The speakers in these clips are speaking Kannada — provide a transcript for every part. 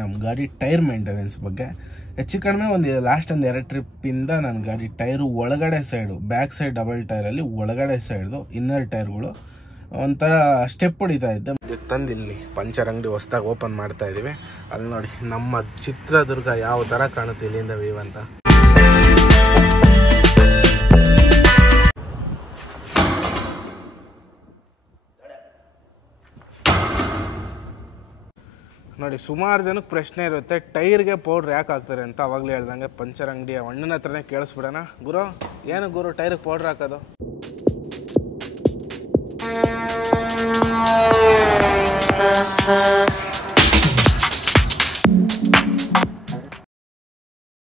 ನಮ್ಮ ಗಾಡಿ ಟೈರ್ ಮೇಂಟೆನೆನ್ಸ್ ಬಗ್ಗೆ ಹೆಚ್ಚು ಕಡಿಮೆ ಒಂದು ಲಾಸ್ಟ್ ಒಂದು 2 ಟ್ರಿಪ್ಪಿಂದ ನನ್ನ ಗಾಡಿ ಟೈರು ಒಳಗಡೆ ಸೈಡು ಬ್ಯಾಕ್ ಸೈಡ್ ಡಬಲ್ ಟೈರಲ್ಲಿ ಒಳಗಡೆ ಸೈಡ್ದು ಇನ್ನರ್ ಟೈರ್ಗಳು ಒಂಥರ ಸ್ಟೆಪ್ ಹೊಡಿತಾ ಇದ್ದೆ. ತಂದು ಇಲ್ಲಿ ಪಂಚರ್ ಅಂಗಡಿ ಹೊಸದಾಗಿ ಓಪನ್ ಮಾಡ್ತಾ ಇದೀವಿ. ಅಲ್ಲಿ ನೋಡಿ ನಮ್ಮ ಚಿತ್ರದುರ್ಗ ಯಾವ ಥರ ಕಾಣುತ್ತೆ ಇಲ್ಲಿಂದ ವ್ಯೂ ಅಂತ. ನೋಡಿ ಸುಮಾರು ಜನಕ್ಕೆ ಪ್ರಶ್ನೆ ಇರುತ್ತೆ, ಟೈರ್ಗೆ ಪೌಡ್ರ್ ಯಾಕೆ ಹಾಕ್ತಾರೆ ಅಂತ. ಅವಾಗಲೇ ಹೇಳ್ದಂಗೆ ಪಂಚರ್ ಅಂಗಡಿಯ ಅಣ್ಣನ ಹತ್ರನೇ ಕೇಳಿಸ್ಬಿಡೋಣ. ಗುರು ಏನು ಗುರು ಟೈರ್ಗೆ ಪೌಡ್ರ್ ಹಾಕೋದು?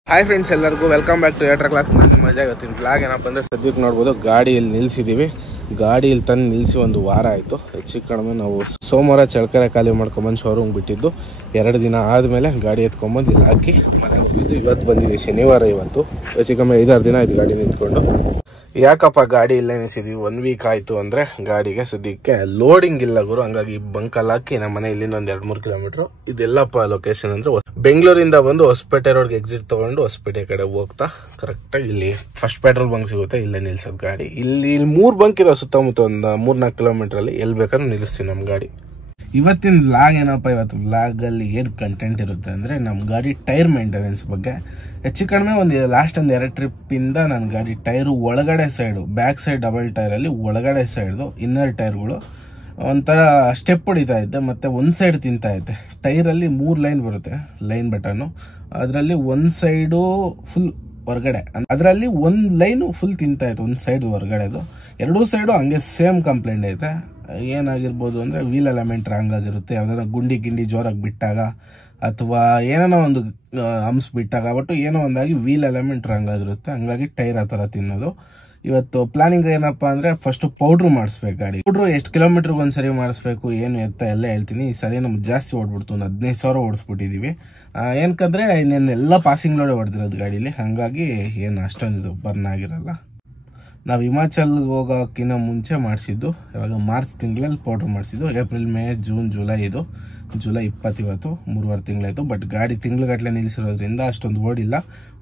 ಹಾಯ್ ಫ್ರೆಂಡ್ಸ್, ಎಲ್ಲರಿಗೂ ವೆಲ್ಕಮ್ ಬ್ಯಾಕ್ ಟು ಏಟ್ರಾ ಕ್ಲಾಸ್. ನಾನು ಮಜಾ ಇವತ್ತಿನ ಬ್ಲಾಗ್ ಏನಪ್ಪ ಅಂದರೆ ಸದ್ಯಕ್ಕೆ ನೋಡ್ಬೋದು ಗಾಡಿಯಲ್ಲಿ ನಿಲ್ಲಿಸಿದ್ದೀವಿ. ಗಾಡಿಯಲ್ಲಿ ತಂದು ನಿಲ್ಲಿಸಿ ಒಂದು ವಾರ ಆಯಿತು. ಹೆಚ್ಚು ಕಡಿಮೆ ನಾವು ಸೋಮವಾರ ಚಳ್ಕೆರೆ ಖಾಲಿ ಮಾಡ್ಕೊಂಬಂದು ಶೋರೂಮ್ ಬಿಟ್ಟಿದ್ದು. 2 ದಿನ ಆದಮೇಲೆ ಗಾಡಿ ಎತ್ಕೊಂಬಂದು ಇಲ್ಲಿ ಹಾಕಿ ಮನೆಗೆ ಹೋಗಿದ್ದು. ಇವತ್ತು ಬಂದಿದ್ದೀವಿ, ಶನಿವಾರ. ಇವತ್ತು ಹೆಚ್ಚು ಕಮ್ಮಿ 5-6 ದಿನ ಆಯಿತು ಗಾಡಿ ನಿಂತ್ಕೊಂಡು. ಯಾಕಪ್ಪ ಗಾಡಿ ಇಲ್ಲೇ ನಿಲ್ಲಿಸಿದ್ವಿ 1 ವೀಕ್ ಆಯಿತು ಅಂದರೆ ಗಾಡಿಗೆ ಸದ್ಯಕ್ಕೆ ಲೋಡಿಂಗ್ ಇಲ್ಲ ಗುರು. ಹಂಗಾಗಿ ಬಂಕಲ್ಲಿ ಹಾಕಿ ನಮ್ಮ ಮನೆ ಇಲ್ಲಿಂದ ಒಂದು 2-3 ಕಿಲೋಮೀಟ್ರು. ಇದೆಲ್ಲಪ್ಪ ಲೊಕೇಶನ್ ಅಂದರೆ ಬೆಂಗಳೂರಿಂದ ಬಂದು ಹೊಸಪೇಟೆ ರೋಡ್ಗೆ ಎಕ್ಸಿಟ್ ತೊಗೊಂಡು ಹೊಸಪೇಟೆ ಕಡೆ ಹೋಗ್ತಾ ಕರೆಕ್ಟಾಗಿ ಇಲ್ಲಿ ಫಸ್ಟ್ ಪೆಟ್ರೋಲ್ ಬಂಕ್ ಸಿಗುತ್ತೆ, ಇಲ್ಲೇ ನಿಲ್ಸೋದು ಗಾಡಿ. ಇಲ್ಲಿ 3 ಬಂಕ್ ಇದೆ ಸುತ್ತಮುತ್ತ, ಒಂದು 3-4 ಕಿಲೋಮೀಟ್ರಲ್ಲಿ. ಎಲ್ಲಿ ಬೇಕಾದ್ರೂ ನಿಲ್ಲಿಸ್ತೀವಿ ನಮ್ಮ ಗಾಡಿ. ಇವತ್ತಿನ ವ್ಲಾಗ್ ಏನಪ್ಪ, ಇವತ್ತು ವ್ಲಾಗಲ್ಲಿ ಏನು ಕಂಟೆಂಟ್ ಇರುತ್ತೆ ಅಂದರೆ ನಮ್ಮ ಗಾಡಿ ಟೈರ್ ಮೇಂಟೆನೆನ್ಸ್ ಬಗ್ಗೆ. ಹೆಚ್ಚು ಕಡಿಮೆ ಒಂದು ಲಾಸ್ಟ್ ಒಂದು 2 ಟ್ರಿಪ್ಪಿಂದ ನನ್ನ ಗಾಡಿ ಟೈರು ಒಳಗಡೆ ಸೈಡು ಬ್ಯಾಕ್ ಸೈಡ್ ಡಬಲ್ ಟೈರಲ್ಲಿ ಒಳಗಡೆ ಸೈಡ್ದು ಇನ್ನರ್ ಟೈರ್ಗಳು ಒಂಥರ ಸ್ಟೆಪ್ ಹೊಡಿತಾ ಇದ್ದೆ. ಮತ್ತು ಒಂದು ಸೈಡ್ ತಿಂತಾ ಇದ್ದೆ. ಟೈರಲ್ಲಿ 3 ಲೈನ್ ಬರುತ್ತೆ, ಲೈನ್ ಬಟನ್ನು. ಅದರಲ್ಲಿ ಒಂದು ಸೈಡು ಫುಲ್ ಹೊರಗಡೆ, ಅದರಲ್ಲಿ ಒಂದು ಲೈನು ಫುಲ್ ತಿಂತಾ ಇತ್ತು, ಒಂದು ಸೈಡ್ ಹೊರಗಡೆದು. 2 ಸೈಡು ಹಂಗೆ ಸೇಮ್ ಕಂಪ್ಲೇಂಟ್ ಐತೆ. ಏನಾಗಿರ್ಬೋದು ಅಂದರೆ ವೀಲ್ ಎಲೆಮೆಂಟ್ ರಾಂಗ್ ಆಗಿರುತ್ತೆ, ಯಾವುದಾದ್ರು ಗುಂಡಿ ಜೋರಾಗಿ ಬಿಟ್ಟಾಗ ಅಥವಾ ಏನೋ ಒಂದು ಹಂಪ್ಸ್ ಬಿಟ್ಟಾಗ, ಒಟ್ಟು ಏನೋ ಒಂದಾಗಿ ವೀಲ್ ಎಲೆಮೆಂಟ್ ರಾಂಗ್ ಆಗಿರುತ್ತೆ. ಹಂಗಾಗಿ ಟೈರ್ ಆ ಥರ ತಿನ್ನೋದು. ಇವತ್ತು ಪ್ಲಾನಿಂಗ್ ಏನಪ್ಪ ಅಂದರೆ ಫಸ್ಟು ಪೌಡ್ರು ಮಾಡಿಸ್ಬೇಕು ಗಾಡಿ. ಪೌಡ್ರು ಎಷ್ಟು ಕಿಲೋಮೀಟ್ರಿಗೆ ಒಂದ್ಸರಿ ಮಾಡಿಸ್ಬೇಕು ಏನು ಎತ್ತ ಎಲ್ಲ ಹೇಳ್ತೀನಿ. ಈ ಸರಿ ನಮ್ಗೆ ಜಾಸ್ತಿ ಓಡ್ಬಿಡ್ತು, ಒಂದು 15,000 ಓಡಿಸ್ಬಿಟ್ಟಿದ್ದೀವಿ. ಏನಕ್ಕಂದರೆ ಇನ್ನೆಲ್ಲ ಪಾಸಿಂಗ್ ಲೋಡೆ ಹೊಡೆದಿರೋದು ಗಾಡೀಲಿ. ಹಾಗಾಗಿ ಏನು ಅಷ್ಟೊಂದು ಬರ್ನ್ ಆಗಿರಲ್ಲ. ನಾವು ಹಿಮಾಚಲ್ಗೆ ಹೋಗೋಕ್ಕಿಂತ ಮುಂಚೆ ಮಾಡಿಸಿದ್ದು, ಇವಾಗ ಮಾರ್ಚ್ ತಿಂಗಳಲ್ಲಿ ಪೌಡ್ರ್ ಮಾಡಿಸಿದ್ದು. ಏಪ್ರಿಲ್, ಮೇ, ಜೂನ್, ಜುಲೈ, ಇದು ಜುಲೈ 20 ಇವತ್ತು 3.5 ತಿಂಗಳಾಯಿತು. ಬಟ್ ಗಾಡಿ ತಿಂಗ್ಳುಗಟ್ಟಲೆ ನಿಲ್ಲಿಸಿರೋದ್ರಿಂದ ಅಷ್ಟೊಂದು ಓಡಿಲ್ಲ.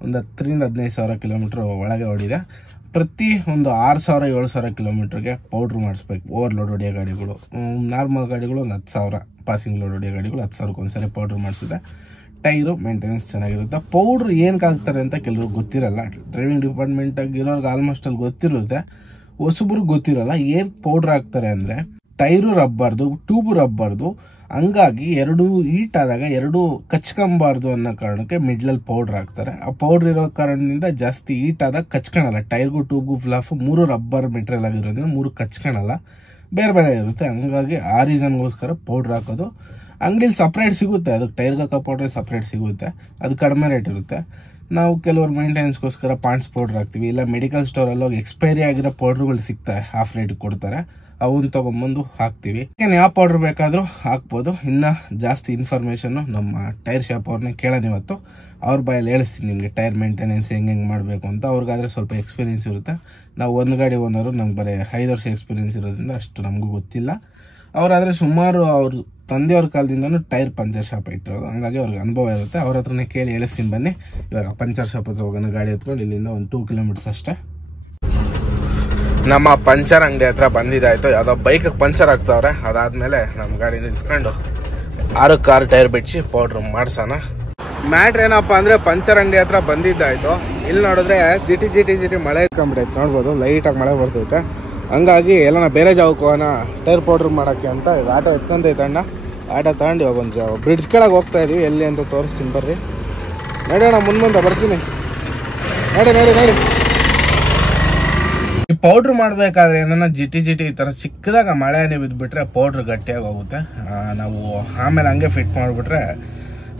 ಒಂದು 10,000-15,000 ಕಿಲೋಮೀಟ್ರ್ ಒಳಗೆ ಓಡಿದೆ. ಪ್ರತಿ ಒಂದು 6,000-7,000 ಕಿಲೋಮೀಟ್ರಿಗೆ ಪೌಡ್ರ್ ಮಾಡಿಸ್ಬೇಕು. ಓವರ್ಲೋಡ್ ಹೊಡೆಯೋ ಗಾಡಿಗಳು, ನಾರ್ಮಲ್ ಗಾಡಿಗಳು ಒಂದು 10,000, ಪಾಸಿಂಗ್ ಲೋಡ್ ಹೊಡೆಯೋ ಗಾಡಿಗಳು 10,000ಕ್ಕೆ ಒಂದ್ಸರಿ ಪೌಡ್ರ್ ಮಾಡಿಸಿದೆ. ಟೈರು ಮೇಂಟೆನೆನ್ಸ್ ಚೆನ್ನಾಗಿರುತ್ತೆ. ಪೌಡ್ರ್ ಏನಕ್ಕೆ ಹಾಕ್ತಾರೆ ಅಂತ ಕೆಲವ್ರಿಗೆ ಗೊತ್ತಿರಲ್ಲ. ಡ್ರೈವಿಂಗ್ ಡಿಪಾರ್ಟ್ಮೆಂಟಾಗಿ ಇರೋರ್ಗೆ ಆಲ್ಮೋಸ್ಟ್ ಅಲ್ಲಿ ಗೊತ್ತಿರುತ್ತೆ, ಹೊಸಬ್ರಿಗೆ ಗೊತ್ತಿರಲ್ಲ. ಏನು ಪೌಡ್ರ್ ಹಾಕ್ತಾರೆ ಅಂದರೆ ಟೈರು ರಬ್ಬಾರ್ದು, ಟ್ಯೂಬು ರಬ್ಬಾರ್ದು. ಹಂಗಾಗಿ 2 ಹೀಟ್ ಆದಾಗ 2 ಕಚ್ಕೊಂಬಾರ್ದು ಅನ್ನೋ ಕಾರಣಕ್ಕೆ ಮಿಡ್ಲಲ್ಲಿ ಪೌಡ್ರ್ ಹಾಕ್ತಾರೆ. ಆ ಪೌಡ್ರ್ ಇರೋ ಕಾರಣದಿಂದ ಜಾಸ್ತಿ ಹೀಟ್ ಆದಾಗ ಕಚ್ಕೊಳಲ್ಲ. ಟೈರ್ಗೂ ಟ್ಯೂಬ್ಗೂ ಫ್ಲಾಫು 3 ರಬ್ಬರ್ ಮೆಟೀರಿಯಲ್ ಆಗಿರೋದ್ರಿಂದ 3 ಕಚ್ಕೊಳಲ್ಲ, ಬೇರೆ ಬೇರೆ ಇರುತ್ತೆ. ಹಂಗಾಗಿ ಆ ರೀಸನ್ಗೋಸ್ಕರ ಪೌಡ್ರ್ ಹಾಕೋದು. ಅಂಗಡಿಲಿ ಸಪ್ರೇಟ್ ಸಿಗುತ್ತೆ, ಅದಕ್ಕೆ ಟೈರ್ಗೆ ಹಾಕೋ ಪೌಡ್ರ್ ಸಪ್ರೇಟ್ ಸಿಗುತ್ತೆ, ಅದು ಕಡಿಮೆ ರೇಟ್ ಇರುತ್ತೆ. ನಾವು ಕೆಲವರು ಮೇಂಟೆನೆನ್ಸ್ಗೋಸ್ಕರ ಪಾಂಡ್ಸ್ ಪೌಡ್ರ್ ಹಾಕ್ತೀವಿ. ಇಲ್ಲ ಮೆಡಿಕಲ್ ಸ್ಟೋರಲ್ಲಿ ಹೋಗಿ ಎಕ್ಸ್ಪೈರಿ ಆಗಿರೋ ಪೌಡ್ರುಗಳು ಸಿಗ್ತಾರೆ, ಹಾಫ್ ರೇಟಿಗೆ ಕೊಡ್ತಾರೆ, ಅವನ್ನ ತೊಗೊಂಬಂದು ಹಾಕ್ತೀವಿ. ಯಾವ ಪೌಡ್ರ್ ಬೇಕಾದರೂ ಹಾಕ್ಬೋದು. ಇನ್ನು ಜಾಸ್ತಿ ಇನ್ಫಾರ್ಮೇಷನ್ನು ನಮ್ಮ ಟೈರ್ ಶಾಪ್ ಅವ್ರನ್ನೇ ಕೇಳೋಣ ಇವತ್ತು. ಅವ್ರ ಬಾಯಲ್ಲಿ ಹೇಳಿಸ್ತೀನಿ ನಿಮಗೆ ಟೈರ್ ಮೇಂಟೆನೆನ್ಸ್ ಹೆಂಗೆ ಮಾಡಬೇಕು ಅಂತ. ಅವ್ರಿಗಾದರೆ ಸ್ವಲ್ಪ ಎಕ್ಸ್ಪೀರಿಯೆನ್ಸ್ ಇರುತ್ತೆ. ನಾವು ಒಂದು ಗಾಡಿ ಓನರು, ನಮ್ಗೆ ಬರೀ 5 ವರ್ಷ ಎಕ್ಸ್ಪೀರಿಯೆನ್ಸ್ ಇರೋದ್ರಿಂದ ಅಷ್ಟು ನಮಗೂ ಗೊತ್ತಿಲ್ಲ. ಅವರಾದರೆ ಸುಮಾರು ಅವ್ರ ತಂದೆಯವ್ರ ಕಾಲದಿಂದನೂ ಟೈರ್ ಪಂಚರ್ ಶಾಪ್ ಇಟ್ಟಿರೋದು, ಹಂಗಾಗಿ ಅವ್ರಿಗೆ ಅನುಭವ ಇರುತ್ತೆ. ಅವ್ರ ಹತ್ರನೇ ಕೇಳಿ ಹೇಳಿಸ್ತೀನಿ ಬನ್ನಿ. ಇವಾಗ ಪಂಚರ್ ಶಾಪ್ ಹತ್ರ ಹೋಗೋಣ. ಗಾಡಿ ಎತ್ಕೊಂಡು ಇಲ್ಲಿಂದ ಒಂದು 2 ಕಿಲೋಮೀಟರ್ಸ್ ಅಷ್ಟೇ. ನಮ್ಮ ಪಂಚರ್ ಅಂಗಡಿ ಹತ್ರ ಬಂದಿದ್ದಾಯ್ತು. ಯಾವುದೋ ಬೈಕಿಗೆ ಪಂಚರ್ ಆಗ್ತಾವ್ರೆ. ಅದಾದಮೇಲೆ ನಮ್ಮ ಗಾಡಿ ನಿಲ್ಸ್ಕೊಂಡು 6 ಟೈರ್ ಬಿಡಿಸಿ ಪೌಡ್ರ್ ಮಾಡ್ಸೋಣ. ಮ್ಯಾಟ್ರ್ ಏನಪ್ಪ ಅಂದರೆ ಪಂಚರ್ ಅಂಗಡಿ ಹತ್ರ ಬಂದಿದ್ದಾಯ್ತು. ಇಲ್ಲಿ ನೋಡಿದ್ರೆ ಜಿಟಿ ಮಳೆ ಇಟ್ಕೊಂಡ್ಬಿಟ್ಟೈತೆ, ನೋಡ್ಬೋದು ಲೈಟಾಗಿ ಮಳೆ ಬರ್ತೈತೆ. ಹಂಗಾಗಿ ಎಲ್ಲ ಬೇರೆ ಜಾಗಕ್ಕೆ ಹೋಗೋಣ ಟೈರ್ ಪೌಡ್ರ್ ಮಾಡೋಕ್ಕೆ ಅಂತ ಆಟೋ ಎತ್ಕೊಂತೈತೆ ಅಣ್ಣ. ಆಟೋ ತಗೊಂಡು ಇವಾಗ ಒಂದು ಬ್ರಿಡ್ಜ್ ಕೆಳಗೆ ಹೋಗ್ತಾ ಇದೀವಿ. ಎಲ್ಲಿ ಅಂತ ತೋರಿಸ್ತೀನಿ ಬರ್ರಿ. ನೋಡೋಣ, ಮುಂದೆ ಬರ್ತೀನಿ. ನೋಡಿ ಈ ಪೌಡ್ರ್ ಮಾಡಬೇಕಾದ್ರೆ ಏನನ್ನ ಜಿಟಿ ಈ ಥರ ಚಿಕ್ಕದಾಗ ಮಳೆ ಬಿದ್ದುಬಿಟ್ರೆ ಪೌಡ್ರ್ ಗಟ್ಟಿಯಾಗಿ ಹೋಗುತ್ತೆ. ನಾವು ಆಮೇಲೆ ಹಂಗೆ ಫಿಟ್ ಮಾಡಿಬಿಟ್ರೆ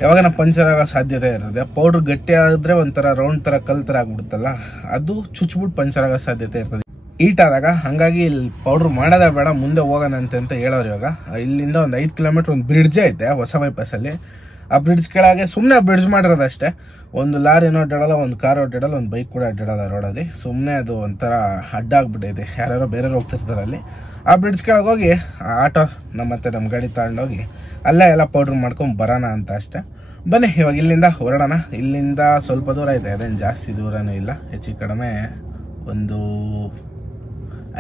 ಯಾವಾಗ ಪಂಚರ್ ಆಗೋ ಸಾಧ್ಯತೆ ಇರ್ತದೆ. ಪೌಡ್ರ್ ಗಟ್ಟಿ ಆಗಿದ್ರೆ ಒಂಥರ ರೌಂಡ್ ಥರ ಕಲ್ ಥರ ಆಗ್ಬಿಡುತ್ತಲ್ಲ, ಅದು ಚುಚ್ಬಿಟ್ಟು ಪಂಚರ್ ಆಗೋ ಸಾಧ್ಯತೆ ಇರ್ತದೆ ಹೀಟ್ ಆದಾಗ. ಹಂಗಾಗಿ ಇಲ್ಲಿ ಪೌಡ್ರ್ ಮಾಡೋದೇ ಬೇಡ, ಮುಂದೆ ಹೋಗೋಣ ಅಂತ ಹೇಳೋರು. ಇವಾಗ ಇಲ್ಲಿಂದ ಒಂದು 5 ಕಿಲೋಮೀಟ್ರ್ ಒಂದು ಬ್ರಿಡ್ಜ್ ಐತೆ ಹೊಸ ಬೈಪಾಸಲ್ಲಿ. ಆ ಬ್ರಿಡ್ಜ್ ಕೆಳಗೆ ಸುಮ್ಮನೆ ಬ್ರಿಡ್ಜ್ ಮಾಡಿರೋದಷ್ಟೇ. ಒಂದು ಲಾರಿನೋ ಅಡ್ಡಾಡಲ್ಲ, ಒಂದು ಕಾರ್ ಅಡ್ಡಾಡಲ್ಲ, ಒಂದು ಬೈಕ್ ಕೂಡ ಅಡ್ಡಾಡಲ್ಲ ರೋಡಲ್ಲಿ. ಸುಮ್ಮನೆ ಅದು ಒಂಥರ ಅಡ್ಡ ಆಗ್ಬಿಟ್ಟೈತೆ. ಯಾರ್ಯಾರೋ ಬೇರೆಯವ್ರು ಹೋಗ್ತಿರ್ತಾರೆ ಅಲ್ಲಿ. ಆ ಬ್ರಿಡ್ಜ್ ಕೆಳಗೆ ಹೋಗಿ ಆಟೋ ನಮ್ಮ ಗಾಡಿ ತಗೊಂಡೋಗಿ ಅಲ್ಲೇ ಎಲ್ಲ ಪೌಡ್ರ್ ಮಾಡ್ಕೊಂಡು ಬರೋಣ ಅಂತ ಅಷ್ಟೇ. ಬನ್ನಿ ಇವಾಗ ಇಲ್ಲಿಂದ ಹೊರಡೋಣ. ಇಲ್ಲಿಂದ ಸ್ವಲ್ಪ ದೂರ ಇದೆ, ಅದೇನು ಜಾಸ್ತಿ ದೂರನೂ ಇಲ್ಲ, ಹೆಚ್ಚು ಕಡಿಮೆ ಒಂದು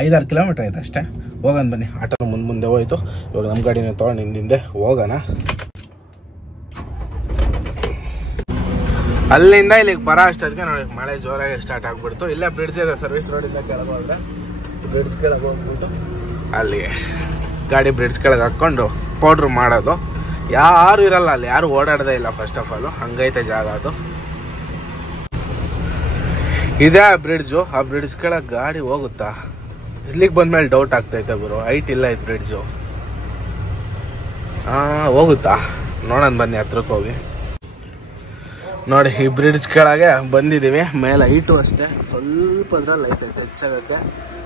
5-6 ಕಿಲೋಮೀಟರ್ ಐತೆ ಅಷ್ಟೇ. ಹೋಗೋಣ ಬನ್ನಿ. ಆಟೋ ಮುಂದೆ ಹೋಯ್ತು, ಇವಾಗ ನಮ್ಮ ಗಾಡಿನ ತೊಗೊಂಡು ಹಿಂದಿಂದೆ ಹೋಗೋಣ. ಅಲ್ಲಿಂದ ಇಲ್ಲಿಗೆ ಬರೋ ಅಷ್ಟೊತ್ತಿಗೆ ನೋಡಿ ಮಳೆ ಜೋರಾಗಿ ಸ್ಟಾರ್ಟ್ ಆಗ್ಬಿಡ್ತು. ಇಲ್ಲೇ ಬ್ರಿಡ್ಜ್ ಇದೆ, ಸರ್ವಿಸ್ ರೋಡಿಂದ ಕೆಳಗೆ ಹೋದ್ರೆ ಬ್ರಿಡ್ಜ್ ಕೆಳಗೆ ಹೋಗ್ಬಿಟ್ಟು ಅಲ್ಲಿಗೆ ಗಾಡಿ ಬ್ರಿಡ್ಜ್ ಕೆಳಗೆ ಹಾಕ್ಕೊಂಡು ಪೌಡ್ರ್ ಮಾಡೋದು. ಯಾರು ಇರಲ್ಲ ಅಲ್ಲಿ, ಯಾರು ಓಡಾಡೋದೇ ಇಲ್ಲ ಫಸ್ಟ್ ಆಫ್ ಆಲ್, ಹಂಗೈತೆ ಜಾಗ ಅದು. ಇದೇ ಆ ಬ್ರಿಡ್ಜು. ಆ ಬ್ರಿಡ್ಜ್ ಕೆಳಗೆ ಗಾಡಿ ಹೋಗುತ್ತಾ? ಇಲ್ಲಿಗೆ ಬಂದ್ಮೇಲೆ ಡೌಟ್ ಆಗ್ತೈತೆ ಗುರು, ಹೈಟ್ ಇಲ್ಲ ಇದು ಬ್ರಿಡ್ಜು. ಹೋಗುತ್ತಾ ನೋಡೋಣ ಬನ್ನಿ, ಹತ್ರಕ್ಕೆ ಹೋಗಿ ನೋಡಿ. ಈ ಬ್ರಿಡ್ಜ್ ಕೆಳಗೆ ಬಂದಿದ್ದೀವಿ. ಮೇಲೆ ಹೈಟು ಅಷ್ಟೇ, ಸ್ವಲ್ಪ ಅದ್ರಲ್ಲಿ ಐತೆ ಟಚ್ ಆಗೋಕ್ಕೆ.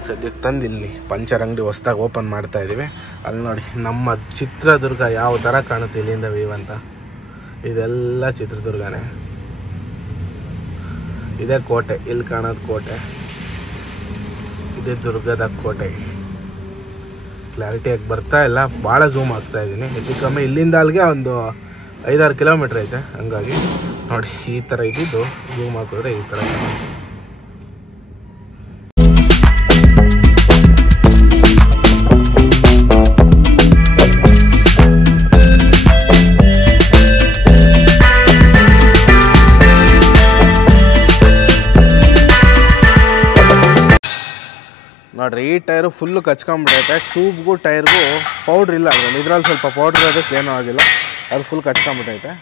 ಸದ್ಯಕ್ಕೆ ತಂದು ಇಲ್ಲಿ ಪಂಚರ್ ಅಂಗಡಿ ಹೊಸ್ದಾಗಿ ಓಪನ್ ಮಾಡ್ತಾ ಇದ್ದೀವಿ. ಅಲ್ಲಿ ನೋಡಿ ನಮ್ಮ ಚಿತ್ರದುರ್ಗ ಯಾವ ಥರ ಕಾಣುತ್ತೆ ಇಲ್ಲಿಂದ ವ್ಯೂ ಅಂತ. ಇದೆಲ್ಲ ಚಿತ್ರದುರ್ಗನೇ. ಇದೇ ಕೋಟೆ, ಇಲ್ಲಿ ಕಾಣೋದು ಕೋಟೆ. ಇದೇ ದುರ್ಗದ ಕೋಟೆ. ಕ್ಲಾರಿಟಿಯಾಗಿ ಬರ್ತಾ ಇಲ್ಲ, ಭಾಳ ಝೂಮ್ ಆಗ್ತಾ ಇದ್ದೀನಿ. ಹೆಚ್ಚು ಕಮ್ಮಿ ಇಲ್ಲಿಂದ ಅಲ್ಲಿಗೆ ಒಂದು 5-6 ಕಿಲೋಮೀಟ್ರ್ ಐತೆ. ಹಂಗಾಗಿ ನೋಡಿ ಈ ಥರ ಇದ್ದಿದ್ದು ಝೂಮ್ ಹಾಕಿದ್ರೆ ಈ ಥರ. ನೋಡ್ರಿ ಈ ಟೈರು ಫುಲ್ಲು ಕಚ್ಕೊಂಡ್ಬಿಡೈತೆ. ಟ್ಯೂಬ್ಗೂ ಟೈರ್ಗೂ ಪೌಡ್ರ್ ಇಲ್ಲ ಅದರಲ್ಲಿ. ಇದ್ರಲ್ಲಿ ಸ್ವಲ್ಪ ಪೌಡ್ರ್ ಅದಕ್ಕೆ ಏನೂ ಆಗಿಲ್ಲ, ಅದು ಫುಲ್ ಕಚ್ಕೊಂಡ್ಬಿಟ್ಟೈತೆ.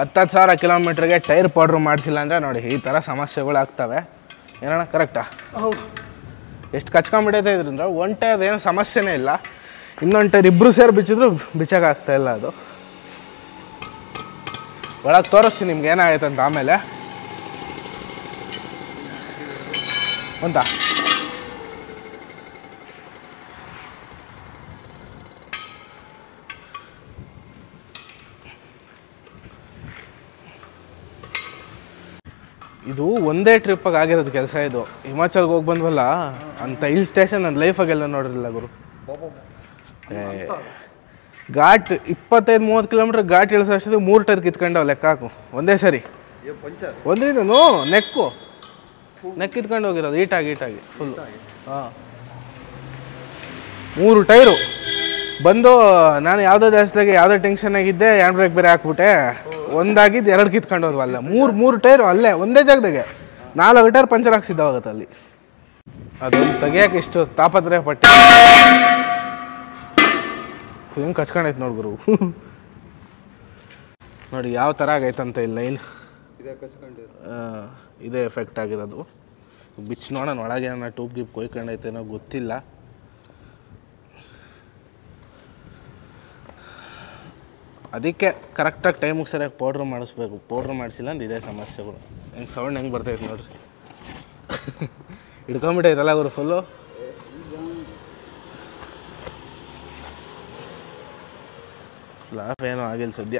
ಹತ್ತು ಸಾವಿರ ಕಿಲೋಮೀಟ್ರಿಗೆ ಟೈರ್ ಪೌಡ್ರ್ ಮಾಡಿಸಿಲ್ಲ ಅಂದರೆ ನೋಡಿ ಈ ಥರ ಸಮಸ್ಯೆಗಳು ಆಗ್ತವೆ. ಏನಣ್ಣ ಕರೆಕ್ಟಾ? ಹೌದು. ಎಷ್ಟು ಕಚ್ಕೊಂಡ್ಬಿಟ್ಟೈತೆ ಇದ್ರಿಂದ. ಒಂದು ಟೈರ್ ಏನೋ ಸಮಸ್ಯೆನೇ ಇಲ್ಲ, ಇನ್ನೊಂದು ಟೈರ್ ಇಬ್ಬರು ಸೇರಿ ಬಿಚ್ಚಿದ್ರು ಬಿಚ್ಚೋಕ್ಕಾಗ್ತಾ ಇಲ್ಲ. ಅದು ಒಳಗೆ ತೋರಿಸ್ತೀನಿ ನಿಮ್ಗೆ ಏನಾಗೈತೆ ಅಂತ ಆಮೇಲೆ. ಅಂತ ಇದು ಒಂದೇ ಟ್ರಿಪ್ಪಾಗಿ ಆಗಿರೋದು ಕೆಲಸ. ಇದು ಹಿಮಾಚಲ್ಗೆ ಹೋಗಿ ಬಂದ್ವಲ್ಲ ಅಂತ ಹಿಲ್ ಸ್ಟೇಷನ್ ನನ್ನ ಲೈಫಾಗೆಲ್ಲ ನೋಡಿರಲಿಲ್ಲ ಗುರು. ಘಾಟ್ 25-30 ಕಿಲೋಮೀಟ್ರ್ ಘಾಟ್ ಇಳಿಸೋ ಅಷ್ಟೊಂದು 3 ಟೈರ್ ಕಿತ್ಕೊಂಡವ್ ಲೆಕ್ಕ ಹಾಕು ಒಂದೇ ಸರಿ. ಒಂದ್ರಿಂದ ನೆಕ್ ಕಿತ್ಕೊಂಡು ಹೋಗಿರೋದು ಈಟಾಗಿ ಫುಲ್. ಹಾಂ 3 ಟೈರು ಬಂದು. ನಾನು ಯಾವುದೋ ದೇಶದಾಗೆ ಯಾವುದೋ ಟೆನ್ಷನ್ ಆಗಿದ್ದೆ, ಹ್ಯಾಂಡ್ ಬ್ರೇಕ್ ಬೇರೆ ಹಾಕ್ಬಿಟ್ಟೆ. ಒಂದಾಗಿದ್ದು 2 ಕಿತ್ಕೊಂಡು ಹೋದ್ವಲ್ಲ. 3 ಟೈರು ಅಲ್ಲೇ ಒಂದೇ ಜಾಗದಾಗೆ 4 ಟೈರ್ ಪಂಚರ್ ಹಾಕ್ಸಿದ್ದಾಗತ್ತೆ ಅಲ್ಲಿ. ಅದೊಂದು ತೆಗಿಯೋಕೆ ಇಷ್ಟು ತಾಪತ್ರಯ ಪಟ್ಟೆ. ಹೆಂಗೆ ಕಚ್ಕೊಂಡೈತೆ ನೋಡಿ ಗುರು. ನೋಡಿ ಯಾವ ಥರ ಆಗೈತಂತ ಇಲ್ಲ. ಲೈನ್ ಇದೇ ಎಫೆಕ್ಟ್ ಆಗಿರೋದು. ಬಿಚ್ಚಿ ನೋಡೋಣ ಒಳಗೆ ಏನೋ ಟ್ಯೂಬ್ ಗೀಪ್ ಕೊಯ್ಕೊಂಡೈತೇನೋ ಗೊತ್ತಿಲ್ಲ. ಅದಕ್ಕೆ ಕರೆಕ್ಟಾಗಿ ಟೈಮಿಗೆ ಸರಿಯಾಗಿ ಪೌಡ್ರ್ ಮಾಡಿಸ್ಬೇಕು. ಪೌಡ್ರ್ ಮಾಡಿಸಿಲ್ಲ ಅಂದ್ರೆ ಇದೇ ಸಮಸ್ಯೆಗಳು. ಹೆಂಗೆ ಸೌಂಡ್ ಹೆಂಗೆ ಬರ್ತೈತೆ ನೋಡ್ರಿ. ಹಿಡ್ಕೊಂಬಿಟ್ಟೈತಲ್ಲ ಗುರು ಫುಲ್ಲು. ಫ್ಲಾಪ್ ಏನೂ ಆಗಿಲ್ಲ ಸದ್ಯ.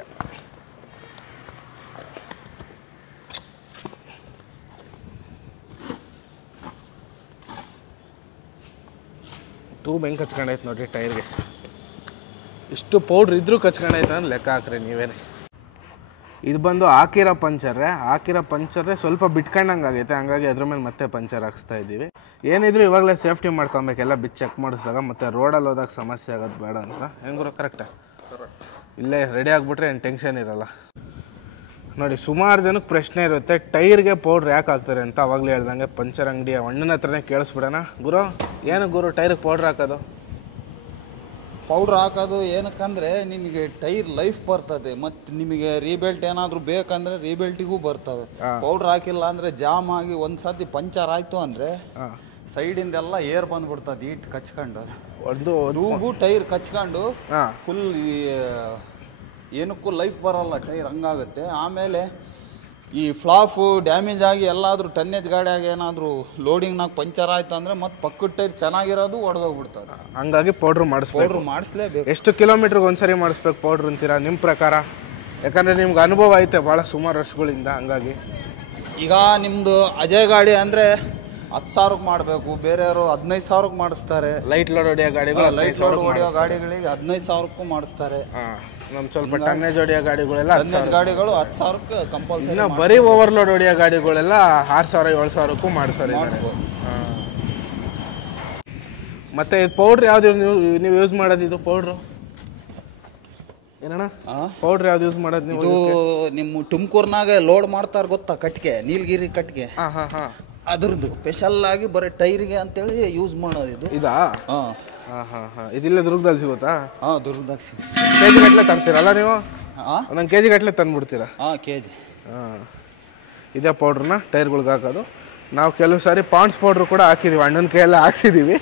ಟ್ಯೂಬ್ ಹೆಂಗೆ ಕಚ್ಕೊಂಡೈತೆ ನೋಡ್ರಿ ಟೈರ್ಗೆ. ಇಷ್ಟು ಪೌಡ್ರ್ ಇದ್ರೂ ಕಚ್ಕೊಂಡೈತೆ ಅಂದ್ರೆ ಲೆಕ್ಕ ಹಾಕ್ರಿ ನೀವೇನೆ. ಇದು ಬಂದು ಹಾಕಿರೋ ಪಂಚರ್ರೆ ಸ್ವಲ್ಪ ಬಿಟ್ಕೊಂಡಂಗೆ ಆಗೈತೆ. ಹಂಗಾಗಿ ಅದ್ರ ಮೇಲೆ ಮತ್ತೆ ಪಂಚರ್ ಹಾಕ್ಸ್ತಾ ಇದ್ದೀವಿ. ಏನಿದ್ರು ಇವಾಗಲೇ ಸೇಫ್ಟಿ ಮಾಡ್ಕೊಬೇಕೆಲ್ಲ ಬಿಚ್ಚಿ ಚೆಕ್ ಮಾಡಿಸಿದಾಗ. ಮತ್ತು ರೋಡಲ್ಲಿ ಹೋದಾಗ ಸಮಸ್ಯೆ ಆಗೋದು ಬೇಡ ಅಂತ. ಹೆಂಗ್ರು ಕರೆಕ್ಟಾ? ಇಲ್ಲೇ ರೆಡಿ ಆಗಿಬಿಟ್ರೆ ಏನು ಟೆನ್ಷನ್ ಇರಲ್ಲ. ನೋಡಿ ಸುಮಾರು ಜನಕ್ಕೆ ಪ್ರಶ್ನೆ ಇರುತ್ತೆ, ಟೈರ್ಗೆ ಪೌಡ್ರ್ ಯಾಕೆ ಹಾಕ್ತಾರೆ ಅಂತ. ಅವಾಗಲೇ ಹೇಳ್ದಂಗೆ ಪಂಚರ್ ಅಂಗಡಿ ಅಣ್ಣನ ಹತ್ರನೇ ಕೇಳಿಸ್ಬಿಡೋಣ. ಗುರು ಏನು ಗುರು ಟೈರ್ಗೆ ಪೌಡ್ರ್ ಹಾಕೋದು? ಪೌಡ್ರ್ ಹಾಕೋದು ಏನಕ್ಕಂದರೆ ನಿಮಗೆ ಟೈರ್ ಲೈಫ್ ಬರ್ತದೆ. ಮತ್ತು ನಿಮಗೆ ರೀಬೆಲ್ಟ್ ಏನಾದರೂ ಬೇಕಂದರೆ ರೀಬೆಲ್ಟಿಗೂ ಬರ್ತವೆ. ಪೌಡ್ರ್ ಹಾಕಿಲ್ಲ ಅಂದರೆ ಜಾಮ್ ಆಗಿ ಒಂದು ಸರ್ತಿ ಪಂಚರ್ ಆಯಿತು ಅಂದರೆ ಸೈಡಿಂದೆಲ್ಲ ಏರ್ ಬಂದ್ಬಿಡ್ತದೆ ಈಟ್ ಕಚ್ಕೊಂಡು. ಒಂದು ಡೂಬು ಟೈರ್ ಕಚ್ಕೊಂಡು ಫುಲ್ ಏನಕ್ಕೂ ಲೈಫ್ ಬರೋಲ್ಲ ಟೈರ್, ಹಂಗಾಗುತ್ತೆ. ಆಮೇಲೆ ಈ ಫ್ಲಾಫು ಡ್ಯಾಮೇಜ್ ಆಗಿ ಎಲ್ಲಾದರೂ ಟನ್ನೇಜ್ ಗಾಡಿಯಾಗಿ ಏನಾದರೂ ಲೋಡಿಂಗ್ನಾಗ ಪಂಚರ್ ಆಯ್ತು ಅಂದರೆ ಮತ್ತು ಪಕ್ಕದ ಟೈರ್ ಚೆನ್ನಾಗಿರೋದು ಒಡೆದೋಗ್ಬಿಡ್ತದೆ. ಹಂಗಾಗಿ ಪೌಡ್ರ್ ಮಾಡಿಸ್ಲೇಬೇಕು. ಎಷ್ಟು ಕಿಲೋಮೀಟ್ರಿಗೆ ಒಂದ್ಸರಿ ಮಾಡಿಸ್ಬೇಕು ಪೌಡ್ರ್ ಅಂತೀರಾ ನಿಮ್ಮ ಪ್ರಕಾರ? ಯಾಕಂದರೆ ನಿಮ್ಗೆ ಅನುಭವ ಐತೆ ಭಾಳ ಸುಮಾರು ವರ್ಷಗಳಿಂದ. ಹಂಗಾಗಿ ಈಗ ನಿಮ್ಮದು ಅಜಯ್ ಗಾಡಿ ಅಂದರೆ 10,000ಕ್ಕೆ ಮಾಡಬೇಕು, ಬೇರೆಯವರು 15,000ಕ್ಕೆ ಮಾಡಿಸ್ತಾರೆ. ಲೈಟ್ ಲೋಡ್ ಹೊಡೆಯೋ ಗಾಡಿಗಳು ಲೈಟ್ ಲೋಡ್ ಹೊಡೆಯೋ ಗಾಡಿಗಳಿಗೆ 15,000ಕ್ಕೂ ಮಾಡಿಸ್ತಾರೆ. ನಮ್ಮ ಸ್ವಲ್ಪ ಟನ್ನೇಜ್ ಹೊಡೆಯೋ ಗಾಡಿಗಳೆಲ್ಲ ಟನ್ನೇಜ್ ಗಾಡಿಗಳು 10,000ಕ್ಕೆ ಕಂಪಲ್ಸರಿ. ಇನ್ನು ಬರೀ ಓವರ್ಲೋಡ್ ಹೊಡೆಯೋ ಗಾಡಿಗಳೆಲ್ಲ 6,000 7,000ಕ್ಕೂ ಮಾಡಿಸ್ತಾರೆ. ಮತ್ತೆ ಇದು ಪೌಡ್ರ್ ಯಾವ್ದು ನೀವು ಯೂಸ್ ಮಾಡೋದು? ಇದು ಪೌಡ್ರು ಏನಣ್ಣ? ಪೌಡ್ರ್ ಯಾವ್ದು ಯೂಸ್ ಮಾಡೋದು ನೀವು? ಇದು ನಿಮ್ಮ ತುಮಕೂರ್ನಾಗ ಲೋಡ್ ಮಾಡ್ತಾರೆ ಗೊತ್ತಾ, ಕಟ್ಗೆ, ನೀಲಗಿರಿ ಕಟ್ಗೆ. ಅದ್ರದ್ದು ಸ್ಪೆಷಲ್ ಆಗಿ ಬರೀ ಟೈರಿಗೆ ಅಂತೇಳಿ ಯೂಸ್ ಮಾಡೋದು ಇದು. ಇದಾ? ಇದಿಲ್ಲ ದುರ್ಗದಲ್ಲಿ ಸಿಗುತ್ತಾ? ದುರ್ಗದಾಗ ಸಿಗುತ್ತೆ. ಕೆಜಿ ಗಟ್ಟಲೆ ತರ್ತೀರಲ್ಲ ನೀವು? ಒಂದೊಂದು ಕೆಜಿ ಗಟ್ಟಲೆ ತಂದ್ಬಿಡ್ತೀರಾ? ಕೆಜಿ. ಇದೇ ಪೌಡ್ರನ್ನ ಟೈರ್ಗಳ್ಗೆ ಹಾಕೋದು. ನಾವು ಕೆಲವು ಸಾರಿ ಪಾಂಡ್ಸ್ ಪೌಡ್ರು ಕೂಡ ಹಾಕಿದೀವಿ, ಅಣ್ಣನ ಕೈಯೆಲ್ಲ ಹಾಕ್ಸಿದೀವಿ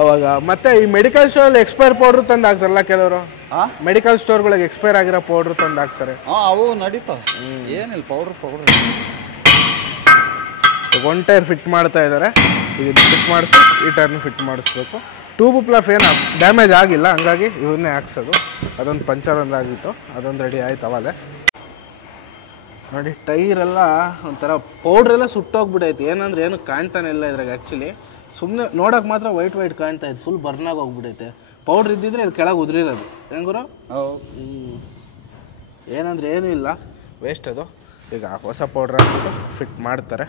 ಅವಾಗ. ಮತ್ತೆ ಈ ಮೆಡಿಕಲ್ ಸ್ಟೋರ್ ಎಕ್ಸ್ಪೈರ್ ಪೌಡ್ರು ತಂದು ಹಾಕ್ತಾರಲ್ಲ ಕೆಲವರು, ಮೆಡಿಕಲ್ ಸ್ಟೋರ್ಗಳಿಗೆ ಎಕ್ಸ್ಪೈರ್ ಆಗಿರೋ ಪೌಡ್ರು ತಂದು ಹಾಕ್ತಾರೆ. ಅವು ನಡೀತಾವ, ಏನಿಲ್ಲ. ಪೌಡ್ರ್ ಒಂದು ಟೈರ್ ಫಿಟ್ ಮಾಡ್ತಾ ಇದ್ದಾರೆ. ಇದು ಫಿಟ್ ಮಾಡಿಸಿ ಈ ಟೈರ್ನ ಫಿಟ್ ಮಾಡಿಸ್ಬೇಕು. ಟ್ಯೂಬ್ ಪ್ಲಫ್ ಏನು ಡ್ಯಾಮೇಜ್ ಆಗಿಲ್ಲ, ಹಂಗಾಗಿ ಇವನ್ನೇ ಹಾಕ್ಸೋದು. ಅದೊಂದು ಪಂಚರ್ ಒಂದು ಆಗಿತ್ತು, ಅದೊಂದು ರೆಡಿ ಆಯ್ತು ಅವಲ್ಲೇ. ನೋಡಿ ಟೈರೆಲ್ಲ ಒಂಥರ ಪೌಡ್ರೆಲ್ಲ ಸುಟ್ಟೋಗ್ಬಿಟ್ಟೈತಿ. ಏನಂದ್ರೆ ಏನು ಕಾಣ್ತಾನೆ ಇಲ್ಲ ಇದ್ರಾಗ. ಆ್ಯಕ್ಚುಲಿ ಸುಮ್ಮನೆ ನೋಡೋಕೆ ಮಾತ್ರ ವೈಟ್ ಕಾಣ್ತಾ ಇತ್ತು, ಫುಲ್ ಬರ್ನಾಗಿ ಹೋಗ್ಬಿಟ್ಟೈತೆ. ಪೌಡ್ರ್ ಇದ್ದಿದ್ರೆ ಇಲ್ಲಿ ಕೆಳಗೆ ಉದುರಿರೋದು. ಹೆಂಗುರು ಏನಂದ್ರೆ ಏನೂ ಇಲ್ಲ, ವೇಸ್ಟ್ ಅದು. ಈಗ ಹೊಸ ಪೌಡ್ರ್ ಹಾಕ್ಬಿಟ್ಟು ಫಿಟ್ ಮಾಡ್ತಾರೆ.